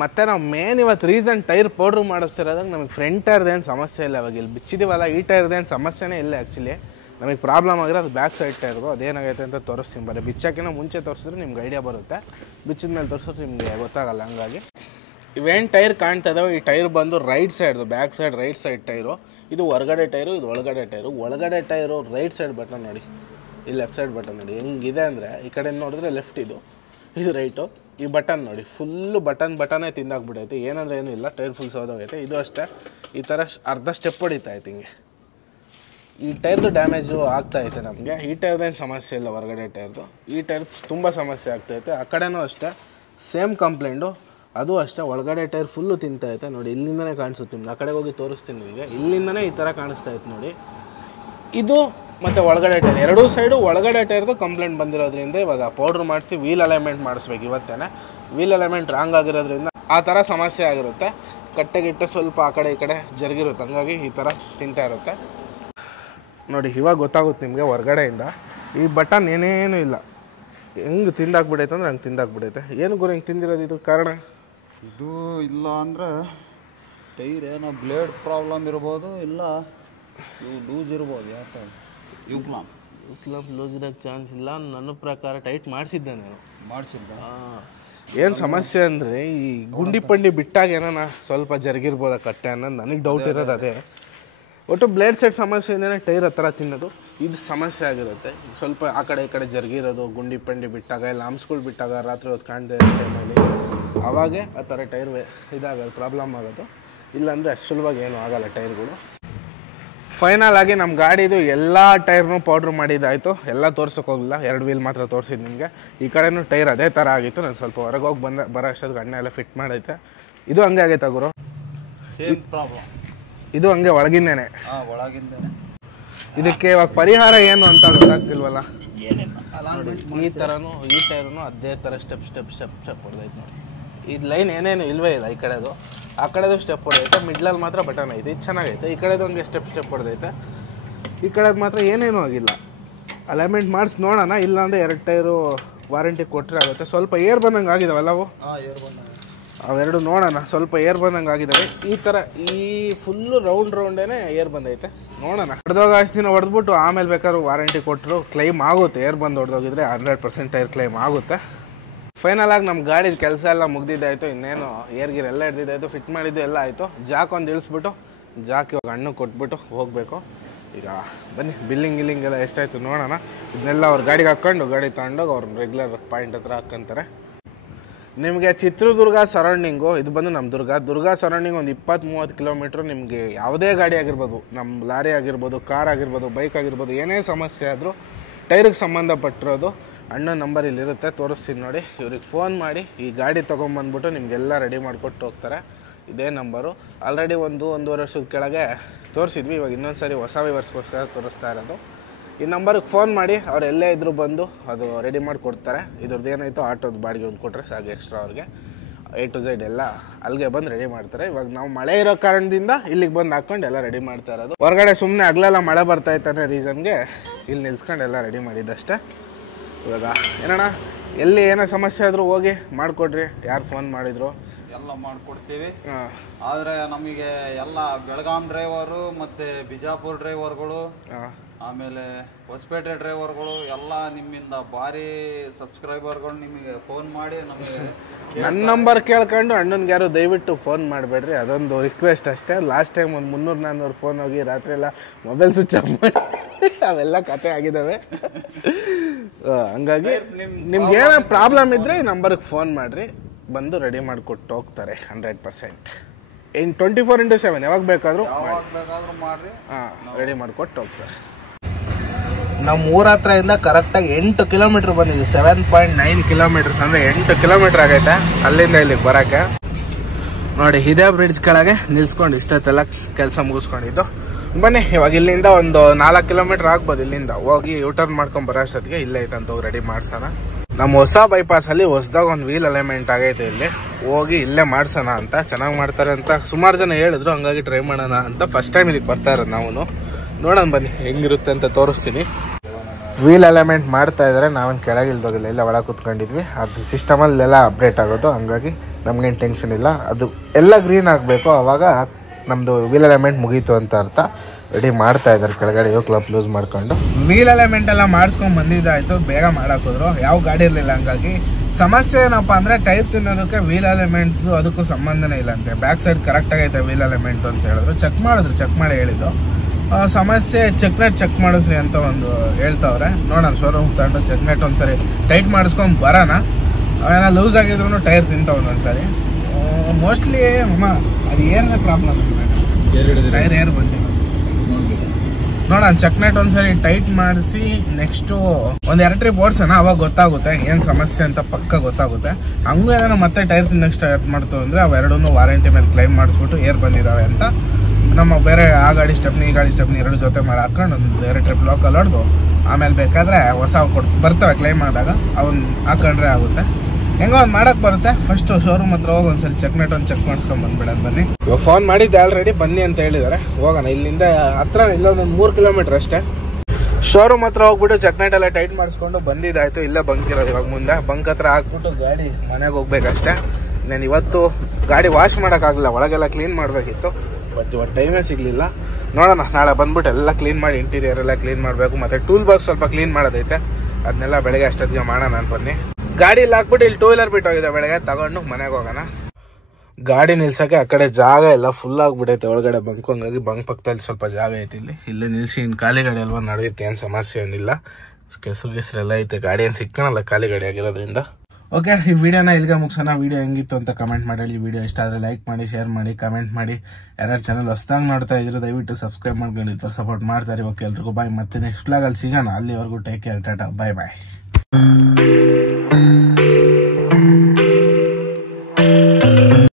ಮತ್ತು ನಾವು ಮೇನ್ ಇವತ್ತು ರೀಸನ್ ಟೈರ್ ಪೌಡ್ರ್ ಮಾಡಿಸ್ತಿರೋದಾಗ ನಮಗೆ ಫ್ರಂಟ್ ಟೈರ್ದೇನು ಸಮಸ್ಯೆ ಇಲ್ಲ. ಅವಾಗ ಇಲ್ಲಿ ಬಿಚ್ಚಿದೀವಲ್ಲ, ಈ ಟೈರ್ದೇನು ಸಮಸ್ಯೆನೇ ಇಲ್ಲ. ಆ್ಯಕ್ಚುಲಿ ನಮಗೆ ಪ್ರಾಬ್ಲಮ್ ಆಗಿರೋ ಅದು ಬ್ಯಾಕ್ ಸೈಡ್ ಟೈರ್ದು. ಅದೇನಾಗೈತೆ ಅಂತ ತೋರಿಸ್ತೀನಿ ಬರೀ. ಬಿಚ್ಚೋಕ್ಕಿಂತ ಮುಂಚೆ ತೋರಿಸಿದ್ರೆ ನಿಮ್ಗೆ ಐಡಿಯಾ ಬರುತ್ತೆ, ಬಿಚ್ಚಿದ ಮೇಲೆ ತೋರಿಸಿದ್ರೆ ನಿಮಗೆ ಗೊತ್ತಾಗಲ್ಲ. ಹಂಗಾಗಿ ಇವೇನು ಟೈರ್ ಕಾಣ್ತಾ ಇದ್ದಾವೆ, ಈ ಟೈರ್ ಬಂದು ರೈಟ್ ಸೈಡ್ದು, back side right side tyre. ಇದು ಹೊರಗಡೆ ಟೈರು, ಇದು ಒಳಗಡೆ ಟೈರು. ಒಳಗಡೆ ಟೈರು ರೈಟ್ ಸೈಡ್ ಬಟನ್ ನೋಡಿ, ಇಲ್ಲಿ ಲೆಫ್ಟ್ ಸೈಡ್ ಬಟನ್ ನೋಡಿ ಹೆಂಗಿದೆ ಅಂದರೆ, ಈ ಕಡೆ ನೋಡಿದ್ರೆ ಲೆಫ್ಟ್, ಇದು ರೈಟು. ಈ ಬಟನ್ ನೋಡಿ ಫುಲ್ಲು ಬಟನೇ ತಿಂದಾಕ್ಬಿಟ್ಟೈತೆ. ಏನಂದ್ರೆ ಏನೂ ಇಲ್ಲ, ಟೈರ್ ಫುಲ್ ಸೋದೋಗೈತೆ. ಇದು ಅಷ್ಟೇ, ಈ ಥರ ಅರ್ಧ ಸ್ಟೆಪ್ ಹೊಡಿತಾಯ್ತು ಹಿಂಗೆ. ಈ ಟೈರ್ದು ಡ್ಯಾಮೇಜು ಆಗ್ತಾಯಿದೆ ನಮಗೆ. ಈ ಟೈರ್ದೇನು ಸಮಸ್ಯೆ ಇಲ್ಲ, ಹೊರಗಡೆ ಟೈರ್ದು. ಈ ಟೈರ್ ತುಂಬ ಸಮಸ್ಯೆ ಆಗ್ತಾಯಿದೆ. ಆ ಕಡೆನೂ ಅಷ್ಟೇ ಸೇಮ್ ಕಂಪ್ಲೇಂಟು, ಅದು ಅಷ್ಟೇ. ಒಳಗಡೆ ಟೈರ್ ಫುಲ್ಲು ತಿಂತಾಯಿದೆ ನೋಡಿ, ಇಲ್ಲಿಂದನೇ ಕಾಣಿಸುತ್ತೆ ನಿಮ್ಗೆ. ಆ ಕಡೆ ಹೋಗಿ ತೋರಿಸ್ತೀನಿ ನಿಮಗೆ. ಇಲ್ಲಿಂದನೇ ಈ ಥರ ಕಾಣಿಸ್ತಾ ಇತ್ತು ನೋಡಿ. ಇದು ಮತ್ತು ಒಳಗಡೆ ಟೈರ್, ಎರಡೂ ಸೈಡು ಒಳಗಡೆ ಟೈರ್ದು ಕಂಪ್ಲೇಂಟ್ ಬಂದಿರೋದ್ರಿಂದ ಇವಾಗ ಪೌಡ್ರ್ ಮಾಡಿಸಿ ವೀಲ್ ಅಲೈನ್ಮೆಂಟ್ ಮಾಡಿಸ್ಬೇಕು ಇವತ್ತೇ. ವೀಲ್ ಅಲೈನ್ಮೆಂಟ್ ರಾಂಗ್ ಆಗಿರೋದ್ರಿಂದ ಆ ಥರ ಸಮಸ್ಯೆ ಆಗಿರುತ್ತೆ. ಕಟ್ಟೆಗಿಟ್ಟೆ ಸ್ವಲ್ಪ ಆ ಕಡೆ ಈ ಕಡೆ ಜರುಗಿರುತ್ತೆ, ಹಂಗಾಗಿ ಈ ಥರ ತಿಂತಾ ಇರುತ್ತೆ ನೋಡಿ. ಇವಾಗ ಗೊತ್ತಾಗುತ್ತೆ ನಿಮಗೆ ಹೊರಗಡೆಯಿಂದ. ಈ ಬಟನ್ ಏನೇನೂ ಇಲ್ಲ, ಹೆಂಗೆ ತಿಂದಾಕ್ಬಿಡೈತೆ ಅಂದ್ರೆ ಹಂಗೆ ತಿಂದಾಕ್ಬಿಡೈತೆ. ಏನು ಗುರು ಹಿಂಗೆ ತಿಂದಿರೋದು? ಇದು ಕಾರಣ ಇದು ಇಲ್ಲ ಅಂದರೆ ಟೈರ್ ಏನೋ ಬ್ಲೇಡ್ ಪ್ರಾಬ್ಲಮ್ ಇರ್ಬೋದು, ಇಲ್ಲ ಇವು ಲೂಸ್ ಇರ್ಬೋದು. ಯಾಕೆ ಯೂಕ್ಲಾಂಪ್ ಲೂಸ್ ಇರೋಕ್ಕೆ ಚಾನ್ಸ್ ಇಲ್ಲ ನನ್ನ ಪ್ರಕಾರ. ಟೈಟ್ ಮಾಡಿಸಿದ್ದೆ ನಾನು. ಏನು ಸಮಸ್ಯೆ ಅಂದರೆ ಈ ಗುಂಡಿ ಪಂಡಿ ಬಿಟ್ಟಾಗ ಏನಾನ ಸ್ವಲ್ಪ ಜರುಗಿರ್ಬೋದ ಕಟ್ಟೆ ಅನ್ನೋದು ನನಗೆ ಡೌಟ್ ಇರೋದು. ಅದೇ ಒಟ್ಟು ಬ್ಲೇಡ್ ಸೈಡ್ ಸಮಸ್ಯೆ ಇಂದನೇ ಟೈರ್ ಹತ್ರ ತಿನ್ನೋದು ಇದು ಸಮಸ್ಯೆ ಆಗಿರುತ್ತೆ. ಸ್ವಲ್ಪ ಆ ಕಡೆ ಈ ಕಡೆ ಜರುಗಿರೋದು, ಗುಂಡಿ ಪಂಡಿ ಬಿಟ್ಟಾಗ, ಇಲ್ಲ ಹಂಪ್ಸ್ಗಳು ಬಿಟ್ಟಾಗ, ರಾತ್ರಿ ಹೊತ್ತು ಕಾಣ್ತಾ ಇರೋ ಟೈಮಲ್ಲಿ ಆವಾಗೇ ಆ ಥರ ಟೈರ್ ಇದಾಗೋದು, ಪ್ರಾಬ್ಲಮ್ ಆಗೋದು. ಇಲ್ಲಾಂದರೆ ಅಷ್ಟು ಸುಲಭವಾಗಿ ಏನೂ ಆಗೋಲ್ಲ ಟೈರ್ಗಳು. ಫೈನಲ್ ಆಗಿ ನಮ್ಮ ಗಾಡಿದು ಎಲ್ಲ ಟೈರ್ನೂ ಪೌಡ್ರ್ ಮಾಡಿದ್ದಾಯಿತು. ಎಲ್ಲ ತೋರ್ಸೋಕೆ ಹೋಗಲಿಲ್ಲ, 2 ವೀಲ್ ಮಾತ್ರ ತೋರಿಸಿದ್ದು ನಿಮಗೆ. ಈ ಕಡೆನೂ ಟೈರ್ ಅದೇ ಥರ ಆಗಿತ್ತು. ನಾನು ಸ್ವಲ್ಪ ಹೊರಗೆ ಹೋಗಿ ಬರೋ ಅಷ್ಟೊತ್ತಿಗೆ ಅಣ್ಣ ಎಲ್ಲ ಫಿಟ್ ಮಾಡೈತೆ. ಇದು ಹಂಗೆ ಆಗೈತೆ ಗುರು, ಸೇಮ್ ಪ್ರಾಬ್ಲಮ್. ಇದು ಹಂಗೆ ಒಳಗಿಂದೇನೆ. ಒಳಗಿಂದೇನೆ. ಇದಕ್ಕೆ ಇವಾಗ ಪರಿಹಾರ ಏನು ಅಂತ ಗೊತ್ತಾಗ್ತಿಲ್ವಲ್ಲ. ಈ ಥರನೂ ಈ ಟೈರ್ನು ಅದೇ ಥರ ಸ್ಟೆಪ್ ಹೊಡೆದೈತೆ ನೋಡಿ. ಈ ಲೈನ್ ಏನೇನು ಇಲ್ವೇ ಇಲ್ಲ. ಈ ಕಡೆದು ಆ ಕಡೆದು ಸ್ಟೆಪ್ ಹೊಡೆದೈತೆ, ಮಿಡ್ಲಲ್ಲಿ ಮಾತ್ರ ಬಟನ್ ಐತೆ, ಇದು ಚೆನ್ನಾಗೈತೆ. ಈ ಕಡೆದು ಹಂಗೆ ಸ್ಟೆಪ್ ಹೊಡೆದೈತೆ, ಈ ಕಡೆದು ಮಾತ್ರ ಏನೇನೂ ಆಗಿಲ್ಲ. ಅಲೈನ್ಮೆಂಟ್ ಮಾಡಿಸಿ ನೋಡೋಣ. ಇಲ್ಲಾಂದರೆ 2 ಟೈರು ವಾರಂಟಿ ಕೊಟ್ಟರೆ ಆಗುತ್ತೆ. ಸ್ವಲ್ಪ ಏರ್ ಬಂದಂಗೆ ಆಗಿದಾವಲ್ಲ ಅವು, ಅವೆರಡು ನೋಡೋಣ. ಸ್ವಲ್ಪ ಏರ್ ಬಂದಂಗೆ ಆಗಿದ್ದಾವೆ. ಈ ಥರ ಈ ಫುಲ್ಲು ರೌಂಡೇನೆ ಏರ್ ಬಂದೈತೆ. ನೋಡೋಣ. ಹೊಡೆದೋಗ ಅಷ್ಟು ದಿನ ಹೊಡೆದ್ಬಿಟ್ಟು ಆಮೇಲೆ ಬೇಕಾದ್ರೂ ವಾರಂಟಿ ಕೊಟ್ಟರು ಕ್ಲೈಮ್ ಆಗುತ್ತೆ. ಏರ್ ಬಂದು ಹೊಡೆದೋಗಿದ್ರೆ 100% ಟೈರ್ ಕ್ಲೈಮ್ ಆಗುತ್ತೆ. ಫೈನಲ್ ಆಗಿ ನಮ್ಮ ಗಾಡಿದ ಕೆಲಸ ಎಲ್ಲ ಮುಗ್ದಿದ್ದಾಯಿತು. ಇನ್ನೇನು ಏರ್ಗಿರ್ ಎಲ್ಲ ಹಿಡ್ದಿದ್ದಾಯಿತು, ಫಿಟ್ ಮಾಡಿದ್ದು ಎಲ್ಲ ಆಯಿತು. ಜಾಕ್ ಒಂದು ಇಳಿಸ್ಬಿಟ್ಟು ಜಾಕ್ ಇವಾಗ ಹಣ್ಣು ಕೊಟ್ಬಿಟ್ಟು ಹೋಗಬೇಕು. ಈಗ ಬನ್ನಿ ಬಿಲ್ಲಿಂಗ್ ಎಲ್ಲ ಎಷ್ಟಾಯಿತು ನೋಡೋಣ. ಇದನ್ನೆಲ್ಲ ಅವ್ರ ಗಾಡಿಗೆ ಹಾಕ್ಕೊಂಡು ಗಾಡಿ ತಗೊಂಡೋಗಿ ಅವ್ರ ರೆಗ್ಯುಲರ್ ಪಾಯಿಂಟ್ ಹತ್ರ ಹಾಕ್ಕೊಂತಾರೆ. ನಿಮಗೆ ಚಿತ್ರದುರ್ಗ ಸರೌಂಡಿಂಗು, ಇದು ಬಂದು ನಮ್ಮ ದುರ್ಗ ಸರೌಂಡಿಂಗ್ ಒಂದು 20-30 ಕಿಲೋಮೀಟ್ರ್. ನಿಮಗೆ ಯಾವುದೇ ಗಾಡಿ ಆಗಿರ್ಬೋದು, ನಮ್ಮ ಲಾರಿ ಆಗಿರ್ಬೋದು, ಕಾರ್ ಆಗಿರ್ಬೋದು, ಬೈಕ್ ಆಗಿರ್ಬೋದು, ಏನೇ ಸಮಸ್ಯೆ ಆದರೂ ಟೈರಿಗೆ ಸಂಬಂಧಪಟ್ಟಿರೋದು ಅಣ್ಣ ನಂಬರ್ ಇಲ್ಲಿರುತ್ತೆ, ತೋರಿಸ್ತೀನಿ ನೋಡಿ. ಇವ್ರಿಗೆ ಫೋನ್ ಮಾಡಿ ಈ ಗಾಡಿ ತೊಗೊಂಬಂದ್ಬಿಟ್ಟು ನಿಮಗೆಲ್ಲ ರೆಡಿ ಮಾಡಿಕೊಟ್ಟು ಹೋಗ್ತಾರೆ. ಇದೇ ನಂಬರು. ಆಲ್ರೆಡಿ 1-1.5 ವರ್ಷದ ಕೆಳಗೆ ತೋರಿಸಿದ್ವಿ. ಇವಾಗ ಇನ್ನೊಂದು ಸಾರಿ ಹೊಸ ವ್ಯೂವರ್ಸ್ಗೋಸ್ಕರ ತೋರಿಸ್ತಾ ಇರೋದು. ಈ ನಂಬರ್ಗೆ ಫೋನ್ ಮಾಡಿ ಅವ್ರು ಎಲ್ಲೇ ಇದ್ರು ಬಂದು ಅದು ರೆಡಿ ಮಾಡಿ ಕೊಡ್ತಾರೆ. ಇದ್ರದ್ದು ಏನಾಯಿತು ಆಟೋದು ಬಾಡಿಗೆ ಒಂದು ಕೊಟ್ಟರೆ ಸಾಕು ಎಕ್ಸ್ಟ್ರಾ ಅವ್ರಿಗೆ. A to Z ಎಲ್ಲ ಅಲ್ಲಿಗೆ ಬಂದು ರೆಡಿ ಮಾಡ್ತಾರೆ. ಇವಾಗ ನಾವು ಮಳೆ ಇರೋ ಕಾರಣದಿಂದ ಇಲ್ಲಿಗೆ ಬಂದು ಹಾಕ್ಕೊಂಡು ಎಲ್ಲ ರೆಡಿ ಮಾಡ್ತಾ ಇರೋದು. ಹೊರಗಡೆ ಸುಮ್ಮನೆ ಹಗಲೆಲ್ಲ ಮಳೆ ಬರ್ತಾ ಇತ್ತಾನೆ ರೀಸನ್ಗೆ ಇಲ್ಲಿ ನಿಲ್ಸ್ಕೊಂಡು ಎಲ್ಲ ರೆಡಿ ಮಾಡಿದ್ದಷ್ಟೇ. ಇವಾಗ ಏನಣ್ಣ ಎಲ್ಲಿ ಏನೋ ಸಮಸ್ಯೆ ಆದರೂ ಹೋಗಿ ಮಾಡಿಕೊಡ್ರಿ, ಯಾರು ಫೋನ್ ಮಾಡಿದ್ರು ಎಲ್ಲ ಮಾಡ್ಕೊಡ್ತೀವಿ. ಆದರೆ ನಮಗೆ ಎಲ್ಲ ಬೆಳಗಾಂ ಡ್ರೈವರು ಮತ್ತು ಬಿಜಾಪುರ ಡ್ರೈವರ್ಗಳು, ಆಮೇಲೆ ಹೊಸಪೇಟೆ ಡ್ರೈವರ್ಗಳು ಎಲ್ಲ ನಿಮ್ಮಿಂದ ಭಾರಿ ಸಬ್ಸ್ಕ್ರೈಬರ್ಗಳು ನಿಮಗೆ ಫೋನ್ ಮಾಡಿ ನಮಗೆ ನನ್ನ ನಂಬರ್ ಕೇಳ್ಕೊಂಡು ಅಣ್ಣನ್ಗೆ ಯಾರು ದಯವಿಟ್ಟು ಫೋನ್ ಮಾಡಬೇಡ್ರಿ, ಅದೊಂದು ರಿಕ್ವೆಸ್ಟ್ ಅಷ್ಟೇ. ಲಾಸ್ಟ್ ಟೈಮ್ ಒಂದು 300-400 ಫೋನ್ ಹೋಗಿ ರಾತ್ರಿ ಎಲ್ಲ ಮೊಬೈಲ್ ಸ್ವಿಚ್ ಆಫ್ ಮಾಡಿ ಅವೆಲ್ಲ ಕತೆ ಆಗಿದ್ದಾವೆ. ಹಂಗಾಗಿ ನಿಮ್ಗೆ ಏನೋ ಪ್ರಾಬ್ಲಮ್ ಇದ್ದರೆ ಈ ನಂಬರ್ಗೆ ಫೋನ್ ಮಾಡಿರಿ, ಬಂದು ರೆಡಿ ಮಾಡಿಕೊಟ್ಟು ಹೋಗ್ತಾರೆ 100%. 24x7 ಯಾವಾಗ ಬೇಕಾದರೂ ಮಾಡ್ರಿ, ರೆಡಿ ಮಾಡಿಕೊಟ್ಟು ಹೋಗ್ತಾರೆ. ನಮ್ಮ ಊರ ಹತ್ರದಿಂದ ಕರೆಕ್ಟಾಗಿ 8 ಕಿಲೋಮೀಟ್ರ್ ಬಂದಿದ್ವಿ. 7.9 ಕಿಲೋಮೀಟರ್ಸ್ ಅಂದರೆ 8 ಕಿಲೋಮೀಟ್ರ್ ಆಗೈತೆ ಅಲ್ಲಿಂದ ಇಲ್ಲಿಗೆ ಬರೋಕ್ಕೆ. ನೋಡಿ ಇದೇ ಬ್ರಿಡ್ಜ್ ಕೆಳಗೆ ನಿಲ್ಸ್ಕೊಂಡು ಇಷ್ಟೊತ್ತೆಲ್ಲ ಕೆಲಸ ಮುಗಿಸ್ಕೊಂಡಿದ್ದು. ಬನ್ನಿ ಇವಾಗ ಇಲ್ಲಿಂದ ಒಂದು 4 ಕಿಲೋಮೀಟ್ರ್ ಆಗ್ಬೋದು. ಇಲ್ಲಿಂದ ಹೋಗಿ ಯೂಟರ್ನ್ ಮಾಡ್ಕೊಂಡು ಬರೋ ಅಷ್ಟೊತ್ತಿಗೆ ಇಲ್ಲೇ ಐತಂತ ಹೋಗಿ ರೆಡಿ ಮಾಡ್ಸೋಣ. ನಮ್ಮ ಹೊಸ ಬೈಪಾಸಲ್ಲಿ ಹೊಸದಾಗ ಒಂದು ವೀಲ್ ಅಲೈನ್ಮೆಂಟ್ ಆಗೈತೆ, ಇಲ್ಲಿ ಹೋಗಿ ಇಲ್ಲೇ ಮಾಡ್ಸೋಣ ಅಂತ. ಚೆನ್ನಾಗಿ ಮಾಡ್ತಾರೆ ಅಂತ ಸುಮಾರು ಜನ ಹೇಳಿದ್ರು, ಹಂಗಾಗಿ ಟ್ರೈ ಮಾಡೋಣ ಅಂತ ಫಸ್ಟ್ ಟೈಮ್ ಇಲ್ಲಿಗೆ ಬರ್ತಾ ಇರೋದು ನಾವು. ನೋಡೋಣ ಬನ್ನಿ ಹೆಂಗಿರುತ್ತೆ ಅಂತ ತೋರಿಸ್ತೀನಿ. ವೀಲ್ ಅಲೈನ್ಮೆಂಟ್ ಮಾಡ್ತಾ ಇದ್ದಾರೆ, ನಾವೇನು ಕೆಳಗೆ ಇಳ್ದೋಗಿಲ್ಲ, ಇಲ್ಲ ಒಳಗೆ ಕೂತ್ಕೊಂಡಿದ್ವಿ. ಅದು ಸಿಸ್ಟಮಲ್ಲೆಲ್ಲ ಅಪ್ಡೇಟ್ ಆಗೋದು, ಹಂಗಾಗಿ ನಮಗೇನು ಟೆನ್ಷನ್ ಇಲ್ಲ. ಅದು ಎಲ್ಲ ಗ್ರೀನ್ ಆಗಬೇಕು, ಆವಾಗ ನಮ್ಮದು ವೀಲ್ ಅಲೈನ್ಮೆಂಟ್ ಮುಗೀತು ಅಂತ ಅರ್ಥ. ರೆಡಿ ಮಾಡ್ತಾ ಇದ್ದಾರೆ ಕೆಳಗಡೆ ಕ್ಲಬ್ ಲೂಸ್ ಮಾಡ್ಕೊಂಡು. ವೀಲ್ ಅಲೈನ್ಮೆಂಟ್ ಎಲ್ಲ ಮಾಡಿಸ್ಕೊಂಡು ಬಂದಿದ್ದಾಯಿತು, ಬೇಗ ಮಾಡೋಕ್ಕೋದ್ರು. ಯಾವ ಗಾಡಿ ಇರಲಿಲ್ಲ, ಹಂಗಾಗಿ ಸಮಸ್ಯೆ ಏನಪ್ಪ ಅಂದರೆ ಟೈರ್ ತಿನ್ನೋದಕ್ಕೆ ವೀಲ್ ಅಲೈನ್ಮೆಂಟ್ದು ಅದಕ್ಕೂ ಸಂಬಂಧನೇ ಇಲ್ಲ ಅಂತೆ. ಬ್ಯಾಕ್ ಸೈಡ್ ಕರೆಕ್ಟಾಗೈತೆ ವೀಲ್ ಅಲೈನ್ಮೆಂಟ್ ಅಂತ ಹೇಳಿದ್ರು. ಚೆಕ್ ಮಾಡಿ ಹೇಳಿದ್ದು. ಸಮಸ್ಯೆ ಚೆಕ್ ಮಾಡಿಸ್ರಿ ಅಂತ ಒಂದು ಹೇಳ್ತಾವ್ರೆ. ನೋಡೋಣ ಶೋರೂಮ್ ತಗೊಂಡು ಚೆಕ್ನೆಟ್ ಒಂದ್ಸರಿ ಟೈಟ್ ಮಾಡಿಸ್ಕೊಂಡು ಬರೋಣ. ಅವೇನೋ ಲೂಸ್ ಆಗಿದ್ರು ಟೈರ್ ತಿಂತಾವ ಒಂದೊಂದ್ಸರಿ. ಮೋಸ್ಟ್ಲಿ ಅಮ್ಮ ಅದು ಏನೇ ಪ್ರಾಬ್ಲಮ್ ಟೈರ್ ಏರ್ ಬಂದಿಲ್ಲ. ನೋಡೋಣ ಚೆಕ್ನೆಟ್ ಒಂದ್ಸರಿ ಟೈಟ್ ಮಾಡಿಸಿ ನೆಕ್ಸ್ಟು ಒಂದು 2 ಟ್ರಿಪ್ ಓಡಿಸೋಣ, ಅವಾಗ ಗೊತ್ತಾಗುತ್ತೆ ಏನು ಸಮಸ್ಯೆ ಅಂತ ಪಕ್ಕ ಗೊತ್ತಾಗುತ್ತೆ. ಹಂಗೂ ಏನಾದ್ರು ಮತ್ತೆ ಟೈರ್ ತಿನ್ನಕ್ಕೆ ಸ್ಟಾರ್ಟ್ ಮಾಡ್ತು ಅಂದರೆ ಅವೆರಡೂ ವಾರಂಟಿ ಮೇಲೆ ಕ್ಲೈಮ್ ಮಾಡಿಸ್ಬಿಟ್ಟು ಏರ್ ಬಂದಿದ್ದಾವೆ ಅಂತ ನಮ್ಮ ಬೇರೆ ಆ ಗಾಡಿ ಸ್ಟೆಪ್ನಿ ಈ ಗಾಡಿ ಸ್ಟೆಪ್ನಿ 2 ಜೊತೆ ಮಾಡಿ ಹಾಕೊಂಡು ಒಂದು 2 ಟ್ರಿಪ್ ಲೋಕಲ್ ಹೊಡೆದು ಆಮೇಲೆ ಬೇಕಾದರೆ ಹೊಸ ಬರ್ತವೆ ಕ್ಲೈಮ್ ಮಾಡಿದಾಗ ಅವನ್ನ ಹಾಕೊಂಡ್ರೆ ಆಗುತ್ತೆ. ಹೆಂಗೋ ಒಂದು ಮಾಡೋಕ್ಕೆ ಬರುತ್ತೆ. ಫಸ್ಟು ಶೋರೂಮ್ ಹತ್ರ ಹೋಗಿ ಒಂದ್ಸರಿ ಚೆಕ್ನೆಟ್ ಒಂದು ಚೆಕ್ ಮಾಡಿಸ್ಕೊಂಡು ಬಂದ್ಬಿಡೋದು. ಬನ್ನಿ ಇವಾಗ ಫೋನ್ ಮಾಡಿದ್ದೆ ಆಲ್ರೆಡಿ, ಬನ್ನಿ ಅಂತ ಹೇಳಿದ್ದಾರೆ. ಹೋಗೋಣ. ಇಲ್ಲಿಂದ ಹತ್ರ ಇಲ್ಲೊಂದು 3 ಕಿಲೋಮೀಟ್ರ್ ಅಷ್ಟೇ. ಶೋರೂಮ್ ಹತ್ರ ಹೋಗ್ಬಿಟ್ಟು ಚೆಕ್ನೆಟ್ ಎಲ್ಲ ಟೈಟ್ ಮಾಡಿಸ್ಕೊಂಡು ಬಂದಿದ್ದಾಯಿತು. ಇಲ್ಲೇ ಬಂಕ್ ಇರೋದು. ಇವಾಗ ಮುಂದೆ ಬಂಕ್ ಹತ್ರ ಹಾಕ್ಬಿಟ್ಟು ಗಾಡಿ ಮನೆಗೆ ಹೋಗ್ಬೇಕಷ್ಟೇ. ನಾನು ಇವತ್ತು ಗಾಡಿ ವಾಶ್ ಮಾಡೋಕ್ಕಾಗಲಿಲ್ಲ, ಒಳಗೆಲ್ಲ ಕ್ಲೀನ್ ಮಾಡಬೇಕಿತ್ತು. ಬಟ್ ಇವತ್ತು ಟೈಮೇ ಸಿಗಲಿಲ್ಲ. ನೋಡೋಣ ನಾಳೆ ಬಂದ್ಬಿಟ್ಟು ಎಲ್ಲ ಕ್ಲೀನ್ ಮಾಡಿ ಇಂಟೀರಿಯರ್ ಎಲ್ಲ ಕ್ಲೀನ್ ಮಾಡಬೇಕು. ಮತ್ತು ಟೂಲ್ ಬಾಕ್ಸ್ ಸ್ವಲ್ಪ ಕ್ಲೀನ್ ಮಾಡೋದೈತೆ, ಅದನ್ನೆಲ್ಲ ಬೆಳಗ್ಗೆ ಅಷ್ಟೊತ್ತಿಗೆ ಮಾಡೋಣ ನಾನು. ಬನ್ನಿ ಗಾಡಿಯಲ್ಲಿ ಹಾಕ್ಬಿಟ್ಟು ಇಲ್ಲಿ 2 ವೀಲರ್ ಬಿಟ್ಟು ಹೋಗಿದೆ, ಬೆಳಗ್ಗೆ ತಗೊಂಡು ಮನೆಗೆ ಹೋಗೋಣ. ಗಾಡಿ ನಿಲ್ಸೋಕ್ಕೆ ಆ ಕಡೆ ಜಾಗ ಎಲ್ಲ ಫುಲ್ ಆಗಿಬಿಟ್ಟೈತೆ ಒಳಗಡೆ ಬಂಕು, ಹಂಗಾಗಿ ಬಂಕ್ ಪಕ್ಕದಲ್ಲಿ ಸ್ವಲ್ಪ ಜಾಗ ಐತಿ. ಇಲ್ಲೇ ನಿಲ್ಸಿ ಇನ್ನು ಖಾಲಿ ಗಾಡಿ ಅಲ್ವಾ ನಡೆಯುತ್ತೆ, ಏನು ಸಮಸ್ಯೆ ಏನಿಲ್ಲ. ಕೆಸರೆಲ್ಲ ಐತೆ, ಗಾಡಿ ಏನು ಸಿಕ್ಕಣಲ್ಲ ಖಾಲಿ ಗಾಡಿ ಆಗಿರೋದ್ರಿಂದ. ಓಕೆ, ಈ ವಿಡಿಯೋನ ಇಲ್ಲಿಗೆ ಮುಗಿಸೋಣ. ವಿಡಿಯೋ ಹೆಂಗಿತ್ತು ಅಂತ ಕಮೆಂಟ್ ಮಾಡಿ. ಈ ವಿಡಿಯೋ ಇಷ್ಟ ಆದರೆ ಲೈಕ್ ಮಾಡಿ, ಶೇರ್ ಮಾಡಿ, ಕಮೆಂಟ್ ಮಾಡಿ. ಯಾರ್ಯಾರು ಚಾನಲ್ ಹೊಸದಾಗಿ ನೋಡ್ತಾ ಇದ್ರು ದಯವಿಟ್ಟು ಸಬ್ಸ್ಕ್ರೈಬ್ ಮಾಡ್ಕೊಂಡಿರ್ತಾರೆ, ಸಪೋರ್ಟ್ ಮಾಡ್ತಾರೆ. ಓಕೆ ಎಲ್ರಿಗೂ ಬಾಯ್. ಮತ್ತೆ ನೆಕ್ಸ್ಟ್ ವ್ಲಾಗಲ್ಲಿ ಸಿಗೋಣ. ಅಲ್ಲಿವರೆಗೂ ಟೇಕ್ ಕೇರ್, ಟಾಟಾ, ಬಾಯ್ ಬಾಯ್.